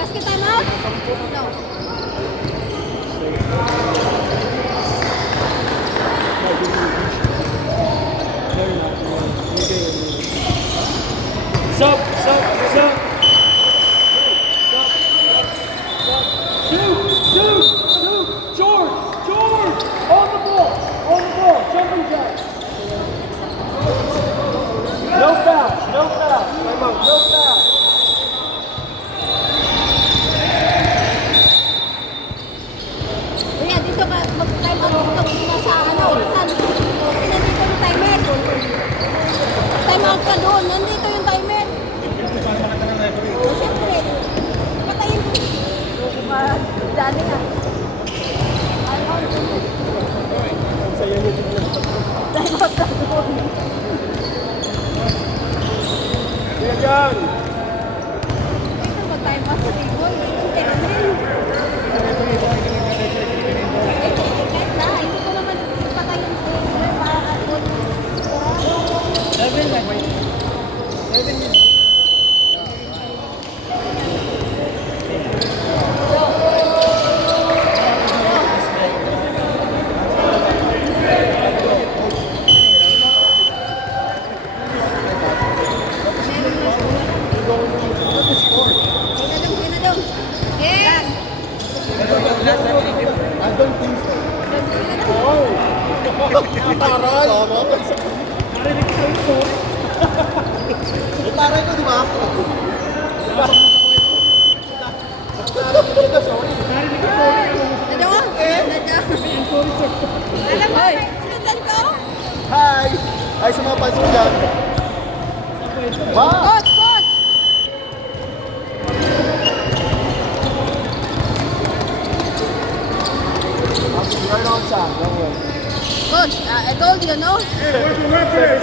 Mas kita mau? No. Sup. Shoot. George, on the ball, jumping jack. No foul. Time out, no foul. Kuya, dito ka mag-time out dito sa ano, saan? Nandito yung timer. Time out ka doon, nandito yung timer. Oh, siyempre. Patayin mo. Dali na. Time out. Time out ka doon. Yan. Dito mag-time out sa table. Kahit na, hindi ko naman patayin ko. Yes! I don't think so. Taray! Narinig ko yung sorry. Taray ko, di ba? Nadyo ko? Alam mo, sundan ko? Hi! Ay, sa mga pasok dyan. Wow! Coach! You're not on side, don't worry. Coach, I told you, no? Where's the referee?